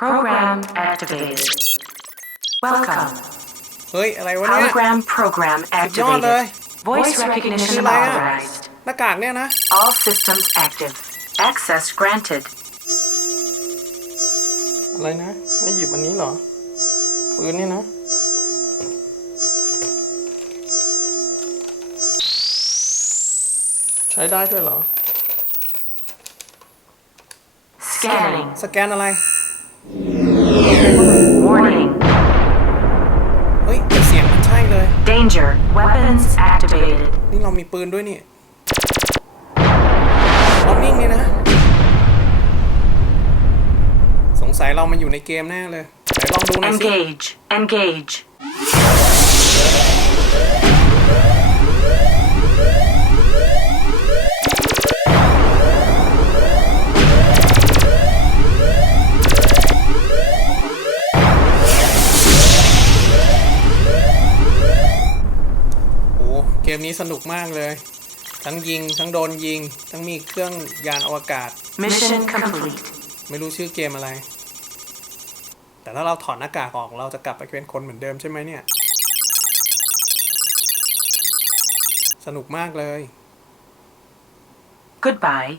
Program activated. Welcome. เฮ้ย อะไรวะเนี่ย Hologram program ยอดเลย activated. Voice คือ recognition อะไรอ่ะ authorized. หน้ากากเนี่ยนะ All systems active. Access granted. อะไรนะให้หยิบอันนี้เหรอ ปืนนี่นะ ใช้ได้ด้วยเหรอ Scanning. สแกนอะไร เลย Danger. Weapons activated. นี่เรามีปืนด้วยนี่เรานิ่งนี่นะ สงสัยเรามาอยู่ในเกมแน่เลยไหนลองดูหน่อยสิ Engage. Engage. เกมนี้สนุกมากเลย ทั้งยิง ทั้งโดนยิง ทั้งมีเครื่องยานอวกาศ Mission complete. ไม่รู้ชื่อเกมอะไร แต่ถ้าเราถอดหน้ากากออกเราจะกลับไปเป็นคนเหมือนเดิมใช่ไหมเนี่ย สนุกมากเลย Goodbye.